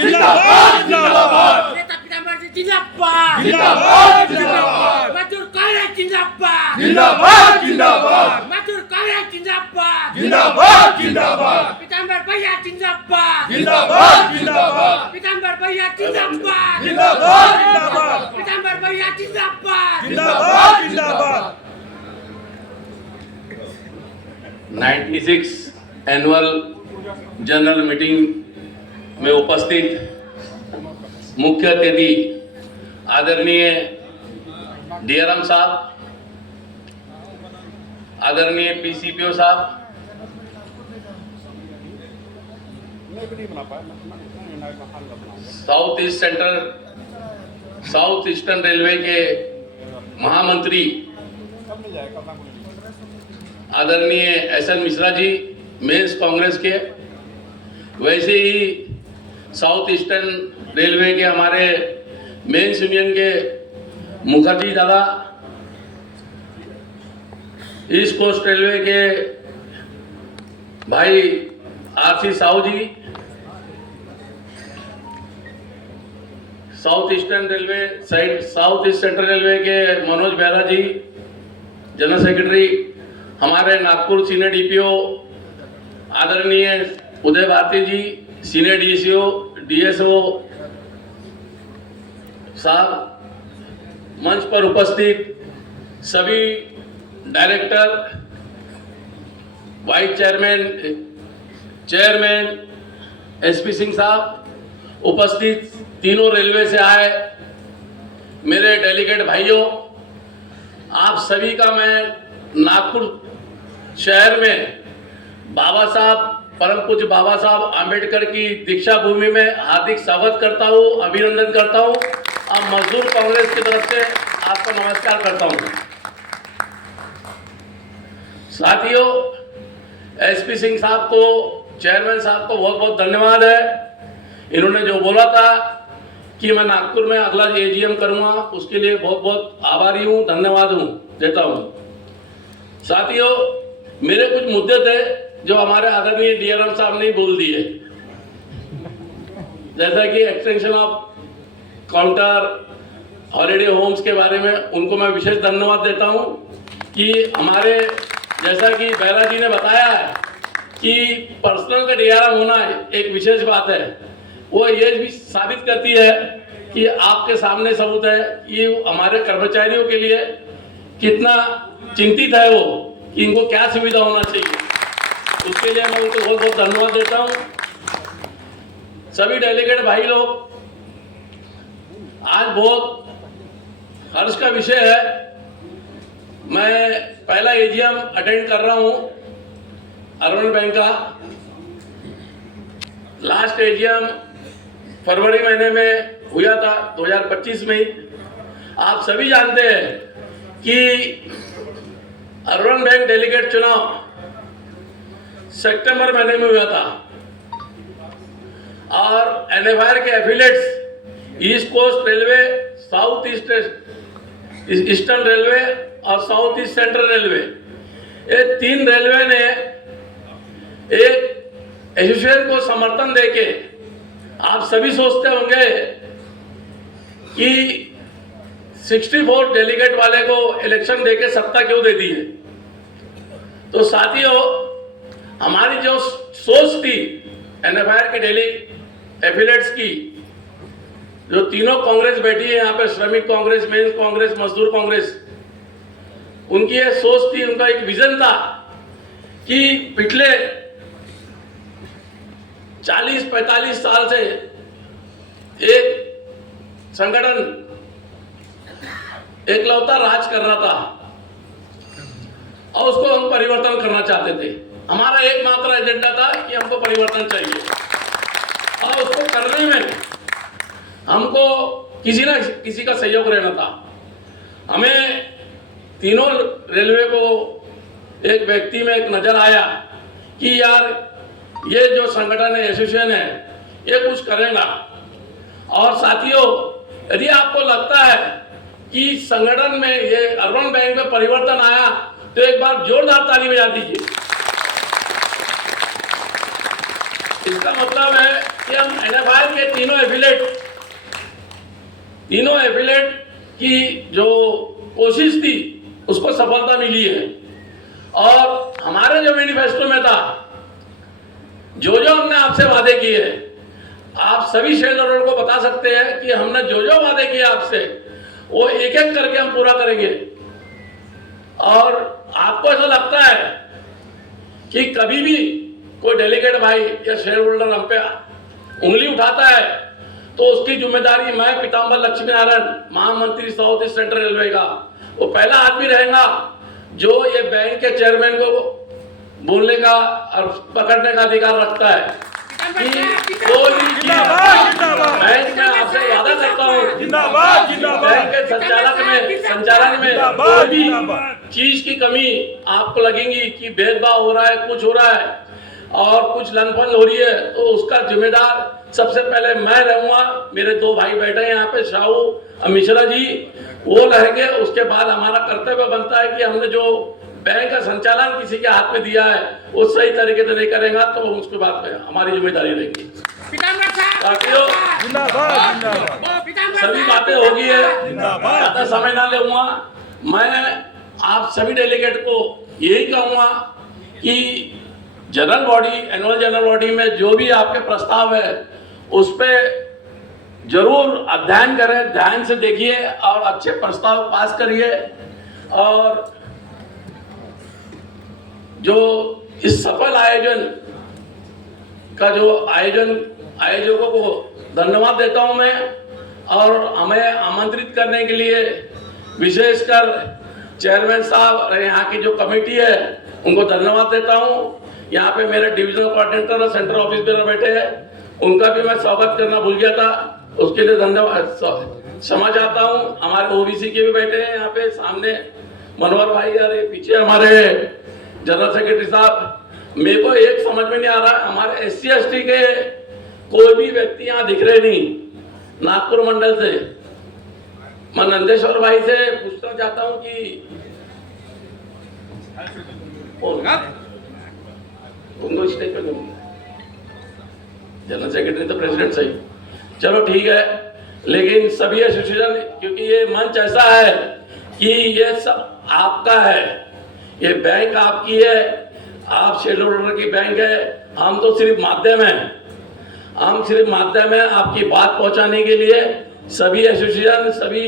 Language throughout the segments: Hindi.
जिंदाबाद जिंदाबाद नेता पीतांबर जिंदाबाद जिंदाबाद जिंदाबाद मजदूर कांग्रेस जिंदाबाद जिंदाबाद जिंदाबाद मजदूर कांग्रेस जिंदाबाद जिंदाबाद जिंदाबाद पीतांबर भैया जिंदाबाद जिंदाबाद जिंदाबाद पीतांबर भैया जिंदाबाद जिंदाबाद जिंदाबाद पीतांबर भैया जिंदाबाद जिंदाबाद जिंदाबाद 96 एनुअल जनरल मीटिंग में उपस्थित मुख्य अतिथि आदरणीय डीआरएम साहब, आदरणीय पीसीपीओ साहब, साउथ ईस्टर्न रेलवे के महामंत्री आदरणीय एसएन मिश्रा जी, मेंस कांग्रेस के, वैसे ही साउथ ईस्टर्न रेलवे के हमारे मेंस यूनियन के मुखर्जी दादा, ईस्ट कोस्ट रेलवे के भाई आरसी साहू जी, साउथ ईस्ट सेंट्रल रेलवे के मनोज बेहरा जी, जनरल सेक्रेटरी, हमारे नागपुर सीनियर डीपीओ आदरणीय उदय भारती जी, सीनियर डीएसओ साहब, मंच पर उपस्थित सभी director, vice chairman SP Singh साहब, उपस्थित तीनों रेलवे से आए मेरे डेलीगेट भाइयों, आप सभी का मैं नागपुर शहर में परम पूज्य बाबा साहब आम्बेडकर की दीक्षा भूमि में हार्दिक स्वागत करता हूँ, अभिनंदन करता हूँ और मजदूर कांग्रेस की तरफ से आपका नमस्कार करता हूँ। साथियों, एसपी सिंह साहब को, चेयरमैन साहब को बहुत बहुत धन्यवाद है। इन्होंने जो बोला था कि मैं नागपुर में अगला एजीएम करूंगा, उसके लिए बहुत बहुत आभारी हूँ, धन्यवाद देता हूँ। साथियों, मेरे कुछ मुद्दे थे जो हमारे आदरणीय डीआरएम साहब ने बोल दिए, जैसा कि extension of counter, holiday homes के बारे में उनको मैं विशेष धन्यवाद देता हूं कि हमारे, जैसा कि बेहरा जी ने बताया है कि पर्सनल का डीआरएम होना एक विशेष बात है। वो ये भी साबित करती है कि आपके सामने सबूत है कि हमारे कर्मचारियों के लिए कितना चिंतित है वो, कि इनको क्या सुविधा होना चाहिए। उसके लिए मैं उनको बहुत बहुत धन्यवाद देता हूँ। सभी डेलीगेट भाई लोग, आज बहुत हर्ष का विषय है। मैं पहला एजीएम अटेंड कर रहा हूँ अर्बन बैंक का। लास्ट एजीएम फरवरी महीने में हुआ था, 2025 में ही। आप सभी जानते हैं कि अर्बन बैंक डेलीगेट चुनाव सितंबर महीने में हुआ था और एनएफआईआर के affiliates East Coast Railway, South Eastern Railway और साउथ ईस्ट सेंट्रल रेलवे, ये तीन रेलवे ने एक एसोसिएशन को समर्थन देके, आप सभी सोचते होंगे कि 64 डेलीगेट वाले को इलेक्शन देके सत्ता क्यों दे दी है। तो साथियों, हमारी जो सोच थी एनएफआईआर के डेली एफिलिएट्स की, जो तीनों कांग्रेस बैठी है यहाँ पे, श्रमिक कांग्रेस, मेंस कांग्रेस, मजदूर कांग्रेस, उनकी ये सोच थी, उनका एक विजन था कि पिछले 40-45 साल से एक संगठन एकलौता राज कर रहा था और उसको हम परिवर्तन करना चाहते थे। हमारा एकमात्र एजेंडा था कि हमको परिवर्तन चाहिए और उसको करने में हमको किसी ना किसी का सहयोग रहना था। हमें तीनों रेलवे को एक व्यक्ति में एक नजर आया कि यार ये जो संगठन है, एसोसिएशन है, ये कुछ करेगा। और साथियों, यदि आपको लगता है कि संगठन में ये अर्बन बैंक में परिवर्तन आया तो एक बार जोरदार ताली बजा दीजिए। इसका मतलब है कि हम NFIL के तीनों एफिलेट की जो कोशिश थी उसको सफलता मिली है। और हमारे जो मैनिफेस्टो में था, जो हमने आपसे वादे किए हैं, आप सभी शेयर होल्डर को बता सकते हैं कि हमने जो वादे किए आपसे वो एक एक करके हम पूरा करेंगे। और आपको ऐसा लगता है कि कभी भी कोई डेलीगेट भाई या शेयर होल्डर हम पे उंगली उठाता है तो उसकी जिम्मेदारी मैं पीताम्बर लक्ष्मी नारायण, महामंत्री साउथ ईस्ट सेंट्रल रेलवे का, वो पहला आदमी रहेगा जो ये बैंक के चेयरमैन को बोलने का और पकड़ने का अधिकार रखता है कि कोई भी चीज बैंक में आपसे वादा करता हूँ, जिंदाबाद जिंदाबाद बैंक के संचालन में कोई भी चीज की कमी आपको लगेगी कि भेदभाव हो रहा है, कुछ हो रहा है और कुछ लनफन हो रही है, तो उसका जिम्मेदार सबसे पहले मैं रहूंगा। मेरे दो भाई बैठे हैं यहाँ पे, शाहू और मिश्रा जी, वो रहेंगे। उसके बाद हमारा कर्तव्य बनता है कि हमने जो बैंक का संचालन किसी के हाथ में दिया है वो सही तरीके से नहीं करेगा तो उसके बाद में हमारी जिम्मेदारी रहेगी। साथियों, सभी बातें हो गई है, ज्यादा समय ना लूंगा। मैं आप सभी डेलीगेट को यही कहूंगा कि general body, annual general body में जो भी आपके प्रस्ताव है उस पर जरूर अध्ययन करें, ध्यान से देखिए और अच्छे प्रस्ताव पास करिए। और जो इस सफल आयोजन का जो आयोजकों को धन्यवाद देता हूं मैं, और हमें आमंत्रित करने के लिए विशेषकर चेयरमैन साहब और यहाँ की जो कमेटी है उनको धन्यवाद देता हूं। यहाँ पे मेरे डिविजनल कोऑर्डिनेटर और सेंट्रल ऑफिस में बैठे हैं, उनका भी मैं स्वागत करना भूल गया था, उसके लिए धन्यवाद क्षमा चाहता हूँ। हमारे ओबीसी के भी बैठे हैं यहाँ पे सामने, मनोहर भाई, अरे पीछे हमारे जनरल सेक्रेटरी साहब। मेरे को एक समझ में नहीं आ रहा है, हमारे SC/ST के कोई भी व्यक्ति यहाँ दिख रहे नहीं नागपुर मंडल से। मैं नंदेश्वर भाई से पूछना चाहता हूँ कि उनको स्टेज पे जनरल सेक्रेटरी तो प्रेसिडेंट सही, चलो ठीक है, लेकिन सभी एसोसिएशन, क्योंकि ये मंच ऐसा है कि ये सब आपका है, ये बैंक आपकी है, आप शेयर होल्डर की बैंक है, हम तो सिर्फ माध्यम हैं, हम सिर्फ माध्यम है आपकी बात पहुंचाने के लिए। सभी एसोसिएशन, सभी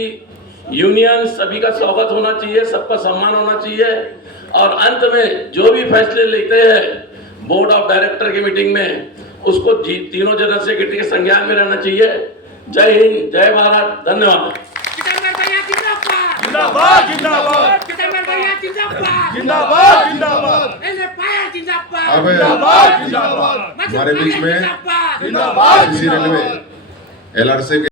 यूनियन, सभी का स्वागत होना चाहिए, सबका सम्मान होना चाहिए। और अंत में जो भी फैसले लेते हैं बोर्ड ऑफ डायरेक्टर की मीटिंग में, उसको तीनों जनरल सेक्रेटरी के संज्ञान में रहना चाहिए। जय हिंद, जय भारत, धन्यवाद। जिंदाबाद जिंदाबाद जिंदाबाद जिंदाबाद अब जिंदाबाद जिंदाबाद हमारे बीच में जिंदाबाद रेलवे LRC के